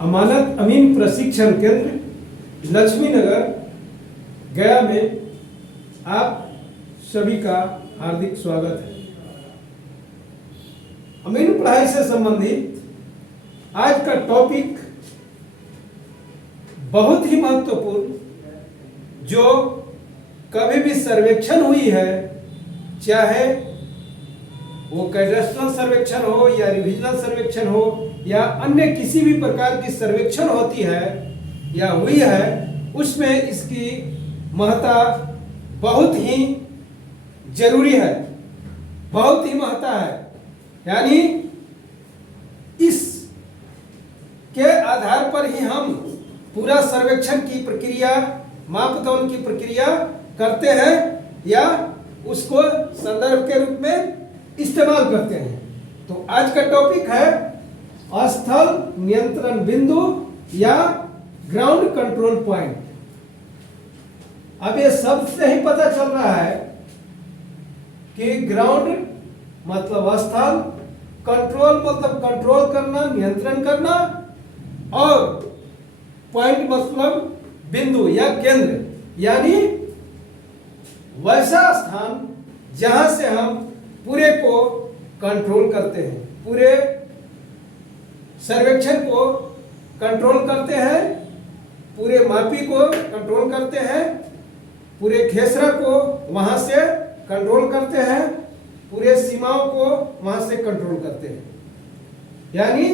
अमानत अमीन प्रशिक्षण केंद्र लक्ष्मी नगर गया में आप सभी का हार्दिक स्वागत है। अमीन पढ़ाई से संबंधित आज का टॉपिक बहुत ही महत्वपूर्ण, जो कभी भी सर्वेक्षण हुई है, चाहे वो कैडेस्ट्रल सर्वेक्षण हो या रिविजनल सर्वेक्षण हो या अन्य किसी भी प्रकार की सर्वेक्षण होती है या हुई है, उसमें इसकी महत्ता बहुत ही जरूरी है, बहुत ही महत्ता है। यानी इस के आधार पर ही हम पूरा सर्वेक्षण की प्रक्रिया, मापतौल की प्रक्रिया करते हैं या उसको संदर्भ के रूप में इस्तेमाल करते हैं। तो आज का टॉपिक है स्थल नियंत्रण बिंदु या ग्राउंड कंट्रोल पॉइंट। अब ये शब्द से ही पता चल रहा है कि ग्राउंड मतलब स्थल, कंट्रोल मतलब कंट्रोल करना, नियंत्रण करना, और पॉइंट मतलब बिंदु या केंद्र, यानी वैसा स्थान जहां से हम पूरे को कंट्रोल करते हैं, पूरे सर्वेक्षण को कंट्रोल करते हैं, पूरे मापी को कंट्रोल करते हैं, पूरे खेसरा को वहां से कंट्रोल करते हैं, पूरे सीमाओं को वहां से कंट्रोल करते हैं। यानी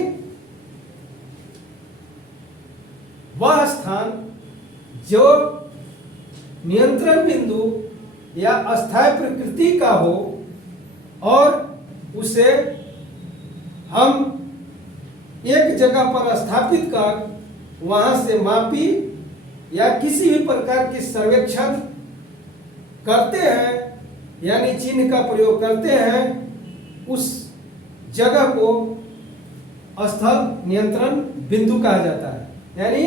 वह स्थान जो नियंत्रण बिंदु या अस्थायी प्रकृति का हो और उसे हम एक जगह पर स्थापित कर वहां से मापी या किसी भी प्रकार की सर्वेक्षण करते हैं, यानी चिन्ह का प्रयोग करते हैं, उस जगह को स्थल नियंत्रण बिंदु कहा जाता है। यानी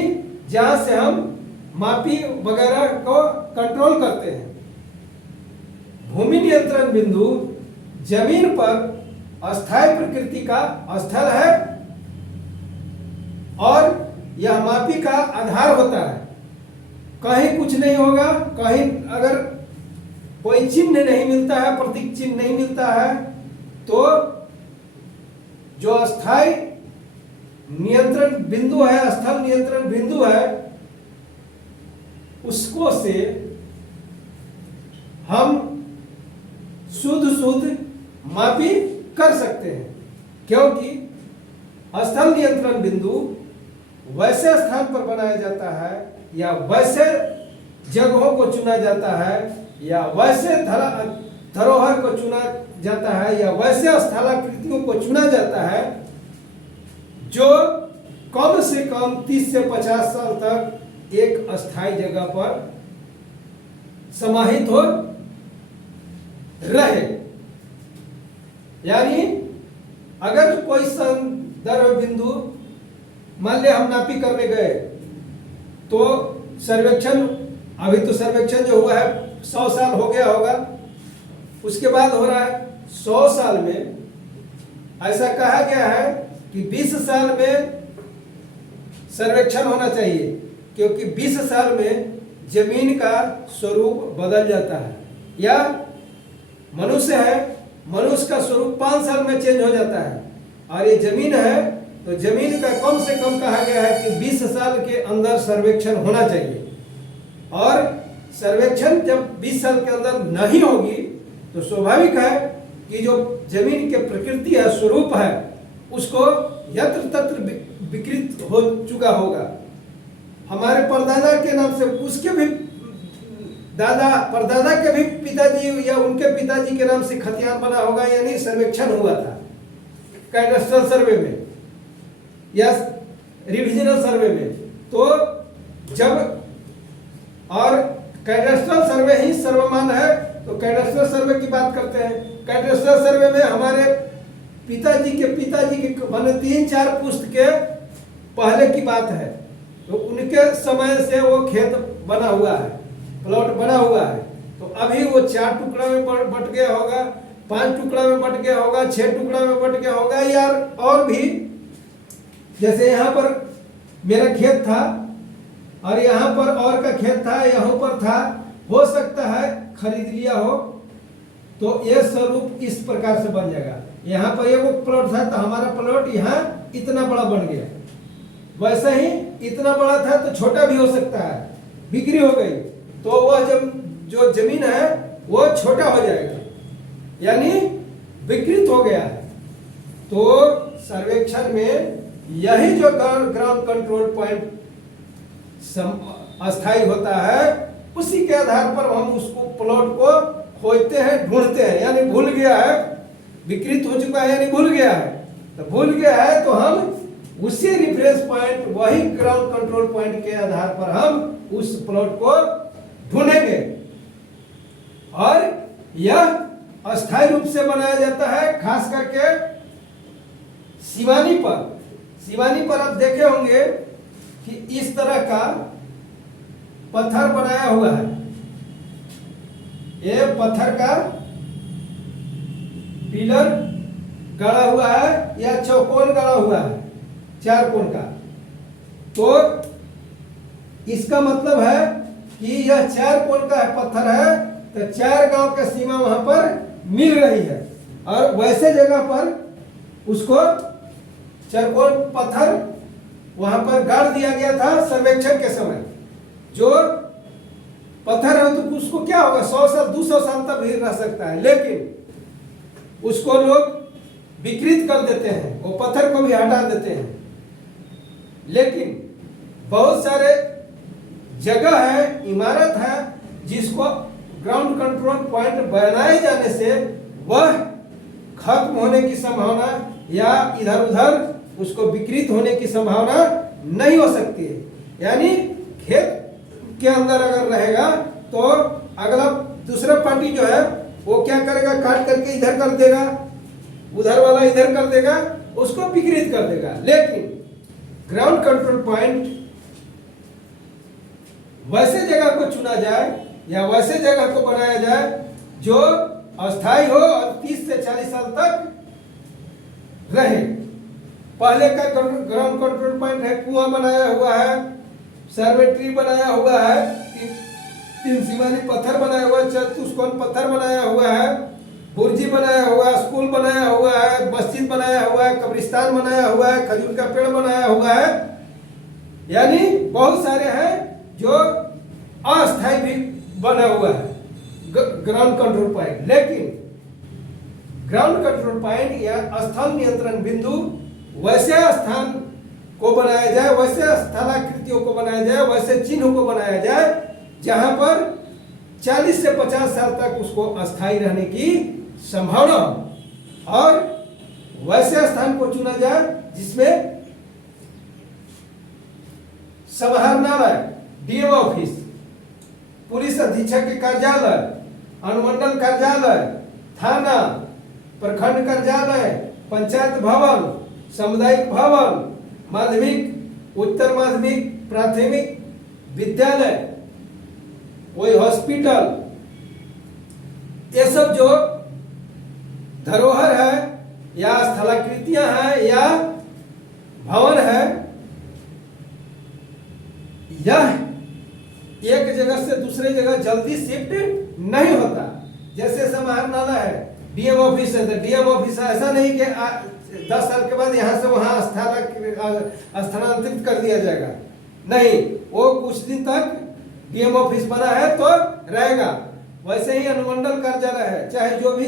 जहां से हम मापी वगैरह को कंट्रोल करते हैं। भूमि नियंत्रण बिंदु जमीन पर अस्थायी प्रकृति का स्थल है और यह मापी का आधार होता है। कहीं कुछ नहीं होगा, कहीं अगर कोई चिन्ह नहीं मिलता है, प्रतीक चिन्ह नहीं मिलता है, तो जो अस्थायी नियंत्रण बिंदु है, स्थल नियंत्रण बिंदु है, उसको से हम शुद्ध मापी कर सकते हैं, क्योंकि स्थल नियंत्रण बिंदु वैसे स्थान पर बनाया जाता है या वैसे जगहों को चुना जाता है या वैसे धरोहर को चुना जाता है या वैसे स्थलाकृतियों को चुना जाता है जो कम से कम 30 से 50 साल तक एक अस्थायी जगह पर समाहित हो रहे। यानी अगर कोई संदर्भ बिंदु, मान लिया हम नापी करने गए, तो सर्वेक्षण, अभी तो सर्वेक्षण जो हुआ है 100 साल हो गया होगा, उसके बाद हो रहा है 100 साल में ऐसा कहा गया है कि 20 साल में सर्वेक्षण होना चाहिए, क्योंकि 20 साल में जमीन का स्वरूप बदल जाता है। या मनुष्य है, मनुष्य का स्वरूप 5 साल में चेंज हो जाता है, और ये जमीन है तो जमीन का कम से कम कहा गया है कि 20 साल के अंदर सर्वेक्षण होना चाहिए। और सर्वेक्षण जब 20 साल के अंदर नहीं होगी तो स्वाभाविक है कि जो जमीन के प्रकृति है, स्वरूप है, उसको यत्र तत्र विकृत हो चुका होगा। हमारे परदादा के नाम से उसके भी दादा, परदादा के भी पिताजी या उनके पिताजी के नाम से खतियान बना होगा, यानी सर्वेक्षण हुआ था कैडेस्ट्रल सर्वे में या रिविजनल सर्वे में। तो जब, और कैडेस्ट्रल सर्वे ही सर्वमान्य है, तो कैडेस्ट्रल सर्वे की बात करते हैं। कैडेस्ट्रल सर्वे में हमारे पिताजी के माने 3-4 पुश्त के पहले की बात है, तो उनके समय से वो खेत बना हुआ है, प्लॉट बना हुआ है। तो अभी वो 4 टुकड़ा में बट गया होगा, 5 टुकड़ा में बट गया होगा, 6 टुकड़ा में बट गया होगा, या और भी जैसे यहाँ पर मेरा खेत था और यहाँ पर और का खेत था, यहाँ पर था, हो सकता है खरीद लिया हो, तो ये स्वरूप इस प्रकार से बन जाएगा। यहाँ पर एक प्लॉट था तो हमारा प्लॉट यहाँ इतना बड़ा बन गया, वैसे ही इतना बड़ा था तो छोटा भी हो सकता है, बिक्री हो गई तो वह जब जो जमीन है वो छोटा हो जाएगा, यानी विकृत हो गया है। तो सर्वेक्षण में यही जो ग्राउंड कंट्रोल पॉइंट अस्थायी होता है, उसी के आधार पर हम उसको प्लॉट को खोजते हैं, ढूंढते हैं। यानी भूल गया है, विकृत हो चुका है यानी भूल गया है, तो भूल गया है तो हम उसी रेफरेंस पॉइंट, वही ग्राउंड कंट्रोल पॉइंट के आधार पर हम उस प्लॉट को ढूंढेंगे। और यह अस्थायी रूप से बनाया जाता है, खास करके सीमानी पर। सीमानी पर आप देखे होंगे कि इस तरह का पत्थर बनाया हुआ है, ये पत्थर का पिलर गड़ा हुआ है या चौकोन गड़ा हुआ है, चार कोण का। तो इसका मतलब है कि यह चार कोण का पत्थर है, तो चार गांव का सीमा वहां पर मिल रही है। और वैसे जगह पर उसको चरकोन पत्थर वहां पर गाड़ दिया गया था सर्वेक्षण के समय। जो पत्थर है तो उसको क्या होगा, 100 साल 200 साल तक भी रह सकता है, लेकिन उसको लोग विकृत कर देते हैं, वो पत्थर को भी हटा देते हैं। लेकिन बहुत सारे जगह है, इमारत है, जिसको ग्राउंड कंट्रोल पॉइंट बनाए जाने से वह खत्म होने की संभावना या इधर उधर उसको विकृत होने की संभावना नहीं हो सकती है। यानी खेत के अंदर अगर रहेगा तो अगला दूसरा पार्टी जो है वो क्या करेगा, काट करके इधर कर देगा, उधर वाला इधर कर देगा, उसको विकृत कर देगा। लेकिन ग्राउंड कंट्रोल पॉइंट वैसे जगह को चुना जाए या वैसे जगह को बनाया जाए जो अस्थायी हो और 30 से 40 साल तक रहे। पहले का ग्राउंड कंट्रोल पॉइंट है, कुआं बनाया हुआ है, सर्वेट्री बनाया हुआ है, तीन सीमानी पत्थर बनाया हुआ है, चतुष्कोण पत्थर बनाया हुआ है, बुर्जी बनाया हुआ है, स्कूल बनाया हुआ है, मस्जिद बनाया हुआ है, कब्रिस्तान बनाया हुआ है, खजूर का पेड़ बनाया हुआ है। यानी बहुत सारे हैं जो अस्थायी भी बना हुआ है ग्राउंड कंट्रोल पॉइंट। लेकिन ग्राउंड कंट्रोल पॉइंट या स्थल नियंत्रण बिंदु वैसे स्थान को बनाया जाए, वैसे स्थलाकृतियों को बनाया जाए, वैसे चिन्ह को बनाया जाए जहां पर 40 से 50 साल तक उसको अस्थायी रहने की संभावना हो। और वैसे स्थान को चुना जाए जिसमें समाहरणालय, डीएम ऑफिस, पुलिस अधीक्षक के कार्यालय, अनुमंडल कार्यालय, थाना, प्रखंड कार्यालय, पंचायत भवन, सामुदायिक भवन, माध्यमिक, उत्तर माध्यमिक, प्राथमिक विद्यालय, कोई हॉस्पिटल, ये सब जो धरोहर है या स्थलाकृतियां हैं या भवन है, यह एक जगह से दूसरे जगह जल्दी शिफ्ट नहीं होता। जैसे समाहरणालय है, डीएम ऑफिस है, तो डीएम ऑफिस ऐसा नहीं कि 10 साल के बाद यहाँ से वहाँ स्थानांतरित कर दिया जाएगा, नहीं, वो कुछ दिन तक डीएम ऑफिस बना है तो रहेगा। वैसे ही अनुमंडल कार्यालय है, चाहे जो भी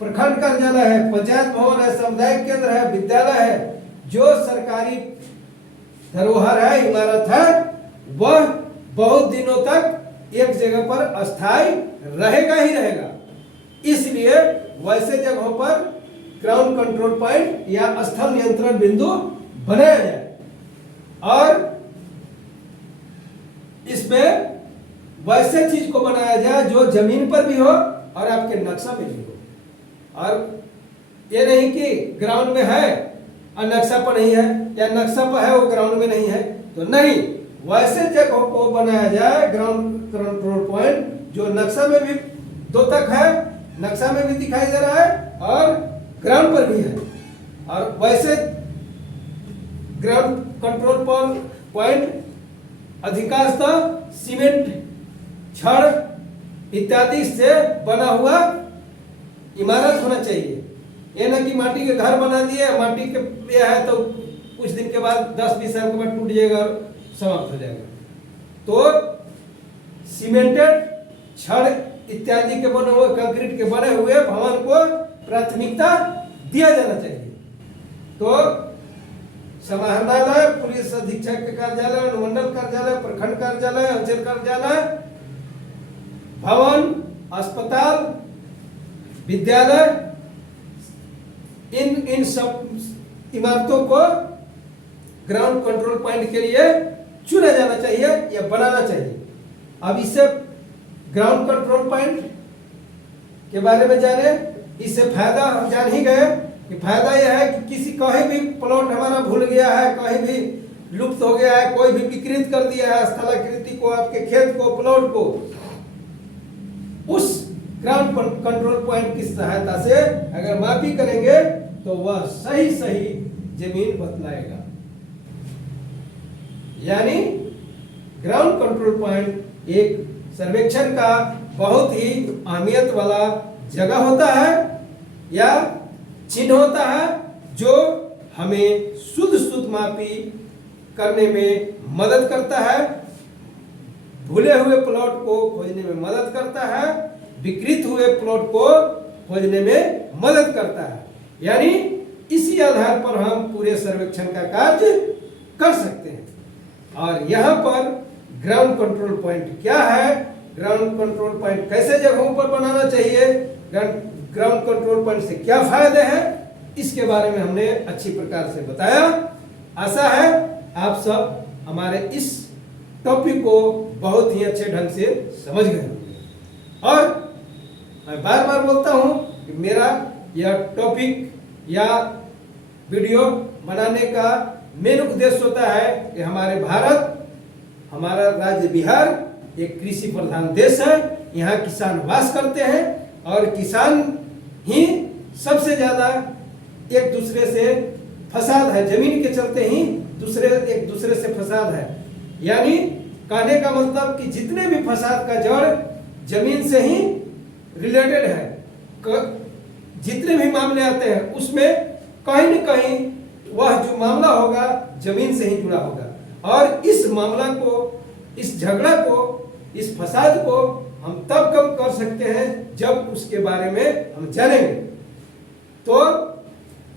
प्रखंड कार्यालय है, पंचायत भवन है, सामुदायिक केंद्र है, विद्यालय है, जो सरकारी धरोहर है, इमारत है, वह बहुत दिनों तक एक जगह पर अस्थायी रहेगा ही रहेगा। इसलिए वैसे जगहों पर ग्राउंड कंट्रोल पॉइंट या स्थल नियंत्रण बिंदु बनाया जाए और इसमें वैसे चीज को बनाया जाए जो जमीन पर भी हो और आपके नक्शा में भी हो। और ये नहीं कि ग्राउंड में है और नक्शा पर नहीं है, या नक्शा पर है वो ग्राउंड में नहीं है, तो नहीं, वैसे जगहों को बनाया जाए ग्राउंड कंट्रोल पॉइंट जो नक्शा में भी 2 तक है, नक्शा में भी दिखाई दे रहा है और ग्राउंड पर भी है। और वैसे ग्राउंड कंट्रोल पॉइंट अधिकांशतः सीमेंट, छड़ इत्यादि से बना हुआ इमारत होना चाहिए। ये ना कि माटी के घर बना दिए, माटी के ये है तो कुछ दिन के बाद 10-20 साल के बाद टूट जाएगा और समाप्त हो जाएगा। तो सीमेंटेड, छड़ इत्यादि के बने हुए, कंक्रीट के बने हुए भवन को प्राथमिकता दिया जाना चाहिए। तो समाहरणालय, पुलिस अधीक्षक के कार्यालय, अनुमंडल कार्यालय, प्रखंड कार्यालय, अंचल कार्यालय, भवन, अस्पताल, विद्यालय, इन सब इमारतों को ग्राउंड कंट्रोल पॉइंट के लिए चुना जाना चाहिए या बनाना चाहिए। अब इससे ग्राउंड कंट्रोल पॉइंट के बारे में जाने, इससे फायदा हम जान ही गए कि फायदा यह है कि किसी कहीं भी प्लॉट हमारा भूल गया है, कहीं भी लुप्त हो गया है, कोई भी विकृत कर दिया है स्थलाकृति को, आपके खेत को, प्लॉट को, उस ग्राउंड कंट्रोल पॉइंट की सहायता से अगर मापी करेंगे तो वह सही सही जमीन बतलाएगा। यानी ग्राउंड कंट्रोल पॉइंट एक सर्वेक्षण का बहुत ही अहमियत वाला जगह होता है या चिन्ह होता है, जो हमें शुद्ध मापी करने में मदद करता है, भूले हुए प्लॉट को खोजने में मदद करता है, विकृत हुए प्लॉट को खोजने में मदद करता है। यानी इसी आधार पर हम पूरे सर्वेक्षण का कार्य कर सकते हैं। और यहाँ पर ग्राउंड कंट्रोल पॉइंट क्या है, ग्राउंड कंट्रोल पॉइंट कैसे जगहों पर बनाना चाहिए, ग्राउंड कंट्रोल पॉइंट से क्या फायदे हैं, इसके बारे में हमने अच्छी प्रकार से बताया। आशा है आप सब हमारे इस टॉपिक को बहुत ही अच्छे ढंग से समझ गए होंगे। और मैं बार बार बोलता हूं कि मेरा यह टॉपिक या वीडियो बनाने का मेन उद्देश्य होता है कि हमारे भारत, हमारा राज्य बिहार एक कृषि प्रधान देश है। यहाँ किसान वास करते हैं और किसान ही सबसे ज्यादा एक दूसरे से फसाद है, जमीन के चलते ही एक दूसरे से फसाद है। यानी कहने का मतलब कि जितने भी फसाद का जड़ जमीन से ही रिलेटेड है, जितने भी मामले आते हैं उसमें कहीं न कहीं वह जो मामला होगा जमीन से ही जुड़ा होगा। और इस मामला को, इस झगड़ा को, इस फसाद को हम तब कम कर सकते हैं जब उसके बारे में हम जानेंगे। तो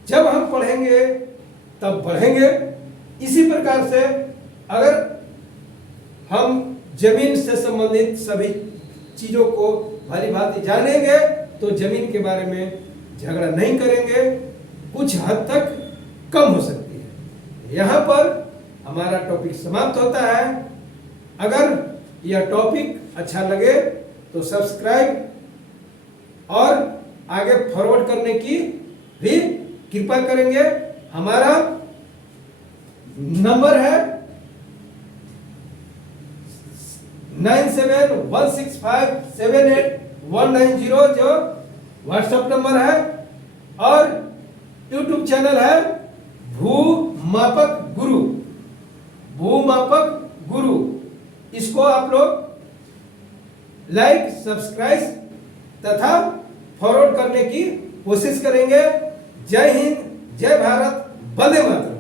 जब हम पढ़ेंगे तब बढ़ेंगे। इसी प्रकार से अगर हम जमीन से संबंधित सभी चीजों को भली भांति जानेंगे तो जमीन के बारे में झगड़ा नहीं करेंगे, कुछ हद तक कम हो सकती है। यहाँ पर हमारा टॉपिक समाप्त होता है। अगर यह टॉपिक अच्छा लगे तो सब्सक्राइब और आगे फॉरवर्ड करने की भी कृपा करेंगे। हमारा नंबर है 9716578190 जो व्हाट्सएप नंबर है, और यूट्यूब चैनल है भूमापक गुरु। इसको आप लोग लाइक, सब्सक्राइब तथा फॉरवर्ड करने की कोशिश करेंगे। जय हिंद, जय भारत, वंदे मातरम।